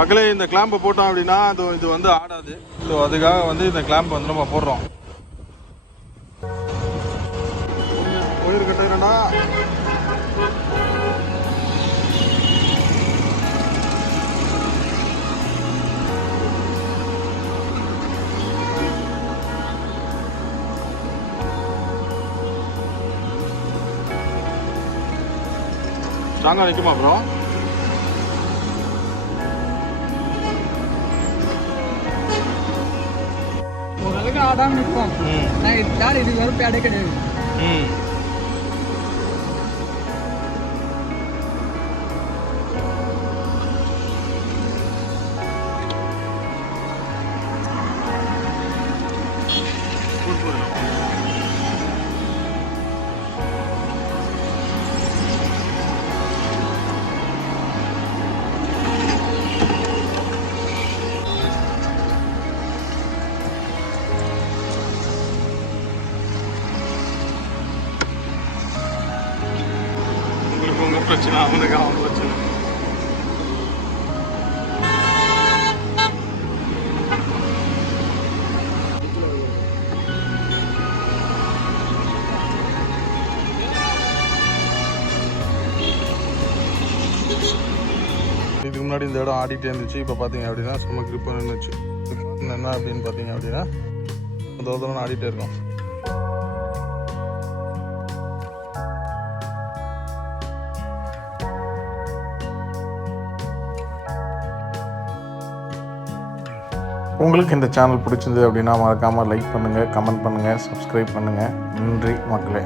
மக்களே இந்த கிளாம்பை போட்டோம் அப்படின்னா இது வந்து ஆடாது. ஸோ அதுக்காக வந்து இந்த கிளாம்பை வந்து நம்ம போடுறோம். ஒயர் கட்டுறேன்னா ஸ்ட்ராங்காக நிற்குமா அப்புறம் ஓரளவுக்கு ஆடாமல் நிற்போம். நான் இது வரும் பேடே கிடையாது. பிரச்சனை அவனுக்கு அவன் பிரச்சனை. இதுக்கு முன்னாடி இந்த இடம் ஆடிட்டே இருந்துச்சு. இப்போ பார்த்தீங்க அப்படின்னா சும்மா கிரிப்பாக நின்றுச்சு. என்ன அப்படின்னு பார்த்தீங்க அப்படின்னா தூரம் ஆடிட்டே இருக்கும். உங்களுக்கு இந்த சேனல் பிடிச்சிருந்தது அப்படின்னா மறக்காமல் லைக் பண்ணுங்கள், கமெண்ட் பண்ணுங்கள், சப்ஸ்கிரைப் பண்ணுங்கள். நன்றி மக்களே.